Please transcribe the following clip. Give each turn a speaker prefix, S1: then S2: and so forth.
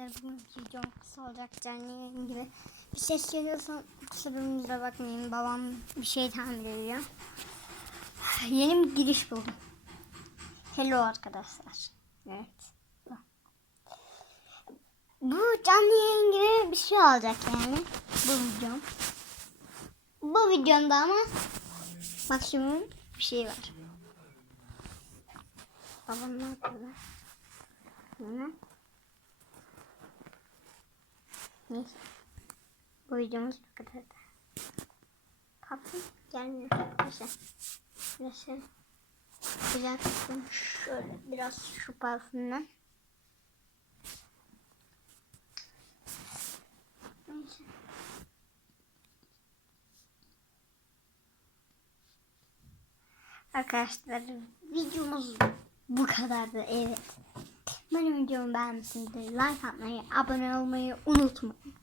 S1: arkadaşlar bugün videom kısa olacak canlı gibi. Bir ses geliyorsa kusurumuza bakmayın. Babam bir şey tamir ediyor. Yeni bir giriş buldum. Hello arkadaşlar. Evet. bu. Bu canlı yayın gibi bir şey olacak yani. Bu videom. Bu videomda ama maksimum bir şey var. Babam ne yapıyor? Hı? Neyse. Bu videomuz bu kadar. Kapım gelmiyor. Neyse. Neyse. Güzel tuttum. Şöyle biraz şu parfümden. Neyse. Arkadaşlar videomuz bu kadardı evet. Benim videomu beğenmişsinizdir. Like atmayı, abone olmayı unutmayın.